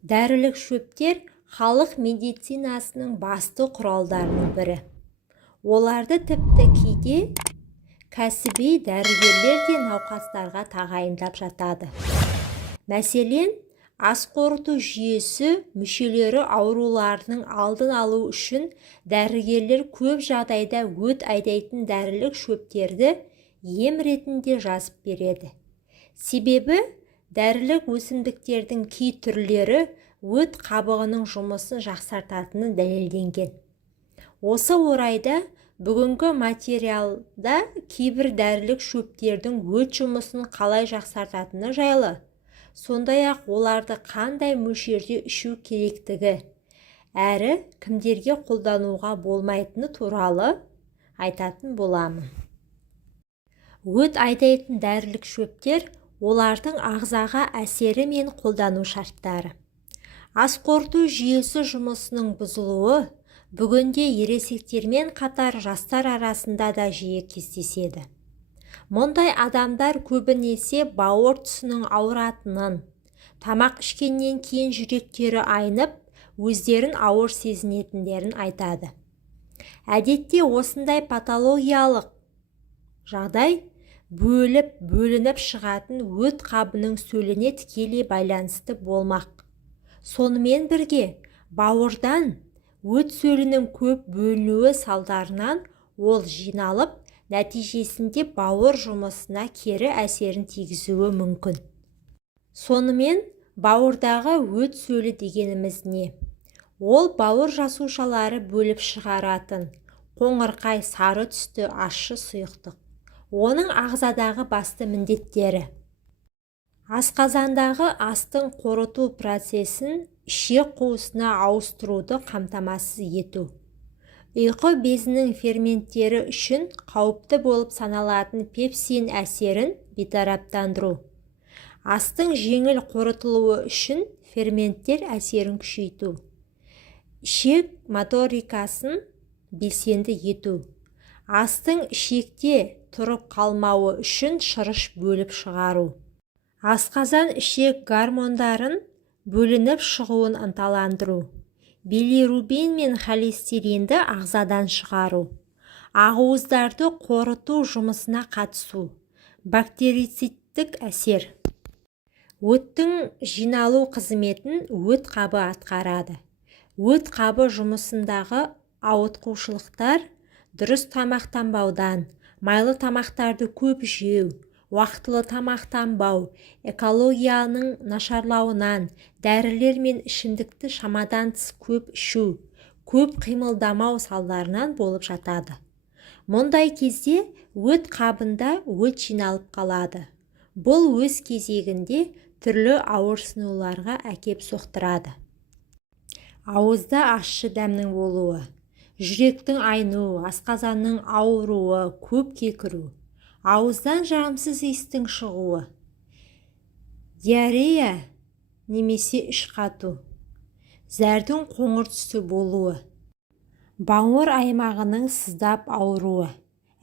Дәрілік шөптер халық медицинасының басты құралдарының бірі. Оларды тіпті кейде кәсіби дәрігерлер де науқастарға тағайындап жатады. Мәселен, ас қорыту жүйесі мүшелері ауруларының алдын алу үшін дәрігерлер көп жағдайда өт айдайтын дәрілік шөптерді ем ретінде жазып береді. Себебі дәрілік өсімдіктердің кей түрлері өт қабығының жұмысын жақсартатыны дәлелденген. Осы орайда бүгінгі материалда кейбір дәрілік шөптердің өт жұмысын қалай жақсартатыны жайлы, сондай-ақ оларды қандай мөлшерде ішу керектігі, әрі кімдерге қолдануға болмайтыны туралы айтатын боламын. Өт айдайтын дәрілік шөптер олардың ағзаға әсері мен қолдану шарттары. Ас қорыту жүйесі жұмысының бұзылуы бүгінде ересектермен қатар жастар арасында да жиі кездеседі. Мұндай адамдар көбінесе бауыр тұсының ауыратынын, тамақ ішкеннен кейін жүректері айнып, өздерін ауыр сезінетіндерін айтады. Әдетте осындай патологиялық жағдай бөлініп шығатын өт қабының сөліне тікелей байланысты болмақ. Сонымен бірге, бауырдан өт сөлінің көп бөлінуі салдарынан ол жиналып, нәтижесінде бауыр жұмысына кері әсерін тигізуі мүмкін. Сонымен, бауырдағы өт сөлі дегеніміз не? Ол бауыр жасушалары бөліп шығаратын қоңырқай сары түсті ащы сұйықтық. Оның ағзадағы басты міндеттері: асқазандағы астың қорыту процесін ішек қуысына ауыстыруды қамтамасыз ету, ұйқы безінің ферменттері үшін қауіпті болып саналатын пепсин әсерін бейтараптандыру, астың жеңіл қорытылуы үшін ферменттер әсерін күшейту, ішек моторикасын белсенді ету, астың ішекте тұрып қалмауы үшін шырыш бөліп шығару, асқазан ішек гормондарын бөлініп шығуын ынталандыру, билирубин мен холестеринді ағзадан шығару, ақуыздарды қорыту жұмысына қатысу, бактерицидтік әсер. Өттің жиналу қызметін өт қабы атқарады. Өт қабы жұмысындағы ауытқушылықтар дұрыс тамақтанбаудан, майлы тамақтарды көп жеу, уақытылы тамақтанбау, экологияның нашарлауынан, дәрілер мен ішімдікті шамадан тыс көп ішу, көп қимылдамау салдарынан болып жатады. Мұндай кезде өт қабында өт жиналып қалады. Бұл өз кезегінде түрлі ауырсынуларға әкеп соқтырады. Ауызда ащы дәмнің болуы, жүректің айнуы, асқазанның ауыруы, көп кекіру, ауыздан жағымсыз иістің шығуы, диарея немесе іш қату, зәрдің қоңыр түсті болуы, бауыр аймағының сыздап ауыруы,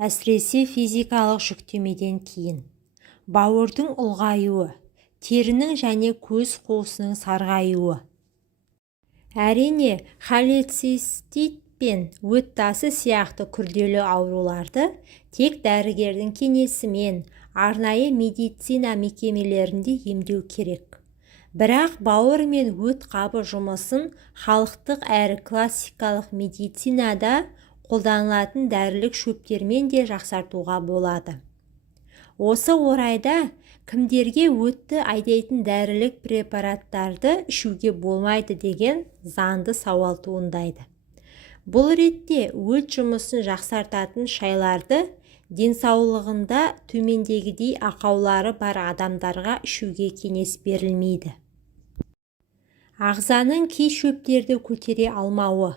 әсіресе физикалық жүктемеден кейін, бауырдың ұлғаюы, терінің және көз қуысының сарғаюы. Әрине, холецистит пен өт тасы сияқты күрделі ауруларды тек дәрігердің кеңесімен арнайы медицина мекемелерінде емдеу керек. Бірақ бауыр мен өт қабы жұмысын халықтық әрі классикалық медицинада қолданылатын дәрілік шөптермен де жақсартуға болады. Осы орайда кімдерге өтті айдайтын дәрілік препараттарды ішуге болмайды деген заңды сауал туындайды. Бұл ретте өт жұмысын жақсартатын шайларды денсаулығында төмендегідей ақаулары бар адамдарға ішуге кеңес берілмейді. Ағзаның кей шөптерді көтере алмауы,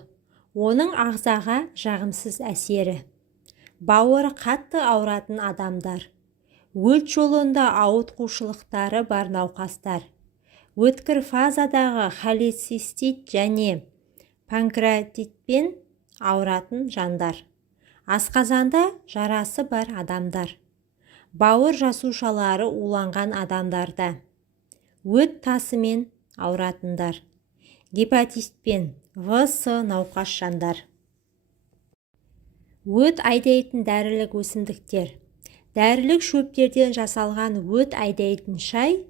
оның ағзаға жағымсыз әсері, бауыры қатты ауыратын адамдар, өт жолында ауытқушылықтары бар науқастар, өткір фазадағы холецистит және панкреатитпен ауыратын жандар, асқазанда жарасы бар адамдар, бауыр жасушалары уланған адамдарда, өт тасымен ауыратындар, гепатитпен ВС науқас жандар. Өт айдайтын дәрілік өсімдіктер. Дәрілік шөптерден жасалған өт айдайтын шай,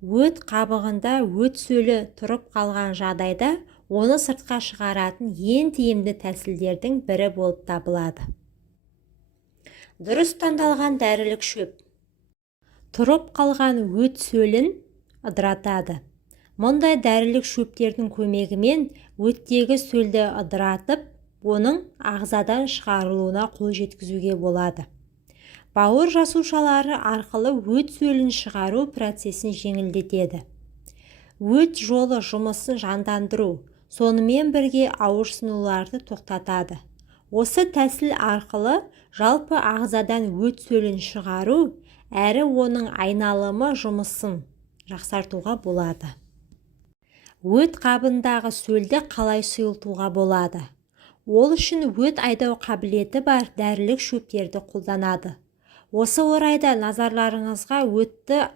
өт қабығында өт сөлі тұрып қалған жағдайда оны сыртқа шығаратын ең тиімді тәсілдердің бірі болып табылады. Дұрыс таңдалған дәрілік шөп. Тұрып қалған өт сөлін ыдыратады. Мұндай дәрілік шөптердің көмегімен өттегі сөлді ыдыратып, оның ағзадан шығарылуына қол жеткізуге болады. Бауыр жасушалары арқылы өт сөлін шығару процесін жеңілдетеді. Өт жолы жұмысын жандандыру, сонымен бірге ауырсынуларды тоқтатады. Осы тәсіл арқылы жалпы ағзадан өт сөлін шығару, әрі оның айналымы жұмысын жақсартуға болады. Өт қабындағы сөлді қалай сұйылтуға болады? Ол үшін өт айдау қабілеті бар дәрілік шөптерді қолданады. Осы орайда назарларыңызға өтті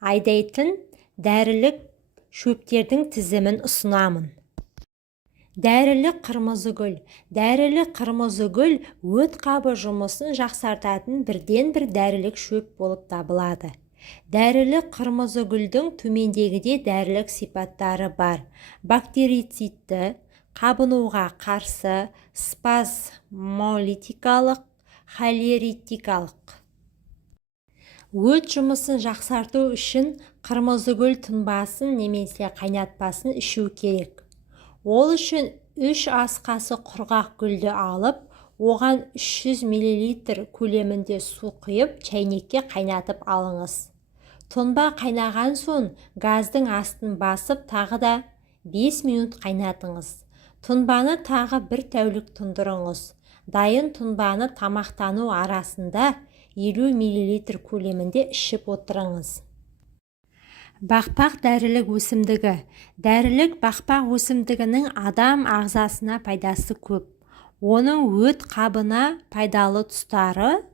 айдайтын дәрілік шөптердің тізімін ұсынамын. Дәрілік қырмызы гүл. Дәрілік қырмызы гүл өт қабы жұмысын жақсартатын бірден-бір дәрілік шөп болып табылады. Дәрілік қырмызы гүлдің төмендегіде дәрілік сипаттары бар. Бактерицидті, қабынуға қарсы, спазмолитикалық, холеритикалық. Өт жұмысын жақсарту үшін қырмызы гүл тұнбасын немесе қайнатпасын ішу керек. Ол үшін 3 ас қасы құрғақ гүлді алып, оған 300 мл көлемінде су құйып, чайнекке қайнатып алыңыз. Тұнба қайнаған соң газдың астын басып, тағы да 5 минут қайнатыңыз. Тұнбаны тағы 1 тәулік тұндырыңыз. Дайын тұнбаны тамақтану арасында 50 мл көлемінде ішіп отырыңыз. Бақпақ дәрілік өсімдігі. Дәрілік бақпақ өсімдігінің адам ағзасына пайдасы көп. Оның өт қабына пайдалы тұстары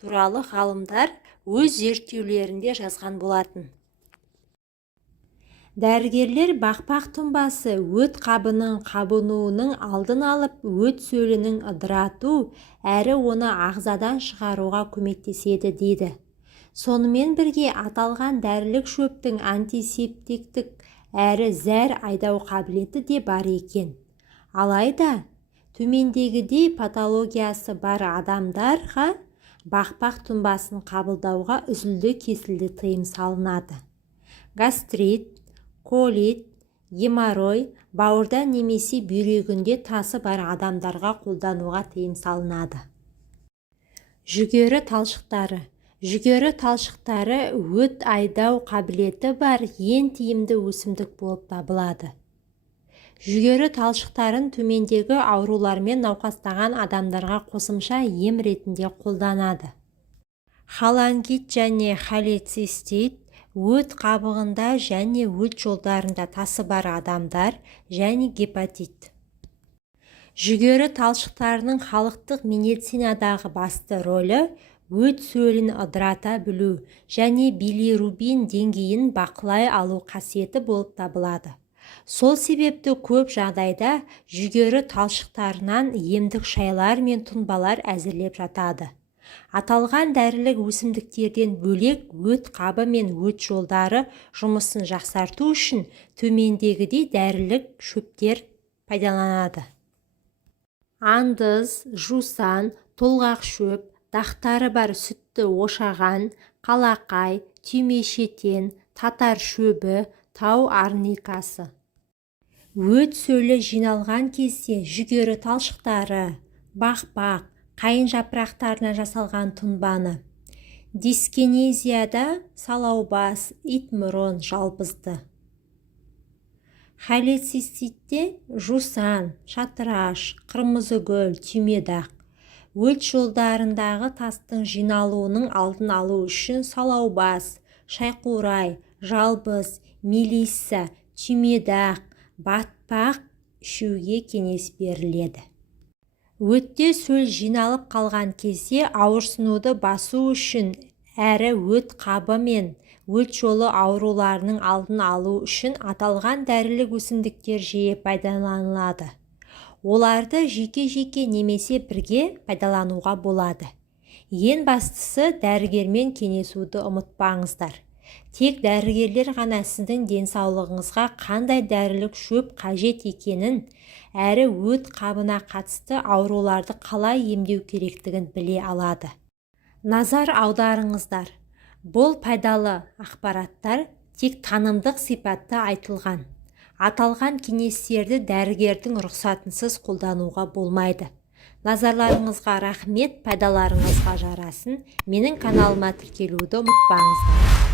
туралы ғалымдар өз зерттеулерінде жазған болатын. Дәрігерлер бақпақ тұнбасы өт қабының қабынуының алдын алып, өт сөлінің ыдырату әрі оны ағзадан шығаруға көмектеседі дейді. Сонымен бірге аталған дәрілік шөптің антисептиктік әрі зәр айдау қабілеті де бар екен. Алайда, төмендегідей патологиясы бар адамдарға бақпақ тұнбасын қабылдауға үзілді-кесілді тыйым салынады. Гастрит, колит, геморрой, бауырда немесе бүйрегінде тасы бар адамдарға қолдануға тыйым салынады. Жүгері талшықтары. Жүгері талшықтары өт айдау қабілеті бар ең тиімді өсімдік болып табылады. Жүгері талшықтарын төмендегі аурулармен науқастаған адамдарға қосымша ем ретінде қолданады. Холангит және холецистит өт қабығында және өт жолдарында тасы бар адамдар және гепатит. Жүгері талшықтарының халықтық медицинадағы басты рөлі өт сөлін ыдырата білу және билирубин деңгейін бақылай алу қасиеті болып табылады. Сол себепті көп жағдайда жүгері талшықтарынан емдік шайлар мен тұнбалар әзірлеп жатады. Аталған дәрілік өсімдіктерден бөлек өт қабы мен өт жолдары жұмысын жақсарту үшін төмендегідей дәрілік шөптер пайдаланады. Андыз, жусан, толғақ шөп, дақтары бар сүтті ошаған, қалақай, түймешетен, татар шөбі, тау арникасы. Өт сөлі жиналған кезде жүгері талшықтары, бақпақ, қайын жапырақтарына жасалған тұнбаны. Дискинезияда салаубас, итмұрын, жалбызды. Холециститте жусан, шатыраш, қырмызы гүл, түймедақ. Өт жолдарындағы тастың жиналуының алдын алу үшін салаубас, шайқурай, жалбыз, мелисса, түймедақ, батпақ ішуге кеңес беріледі. Өтте сөл жиналып қалған кезде ауырсынуды басу үшін әрі өт қабы мен өт жолы ауруларының алдын алу үшін аталған дәрілік өсімдіктер жиі пайдаланылады. Оларды жеке-жеке немесе бірге пайдалануға болады. Ең бастысы дәрігермен кеңесуді ұмытпаңыздар. Тек дәрігерлер ғана сіздің денсаулығыңызға қандай дәрілік шөп қажет екенін, әрі өт қабына қатысты ауруларды қалай емдеу керектігін біле алады. Назар аударыңыздар. Бұл пайдалы ақпараттар тек танымдық сипатта айтылған. Аталған кеңестерді дәрігердің рұқсатынсыз қолдануға болмайды. Назарларыңызға рахмет, пайдаларыңызға жарасын. Менің каналыма тіркелуді ұмытпаңыздар.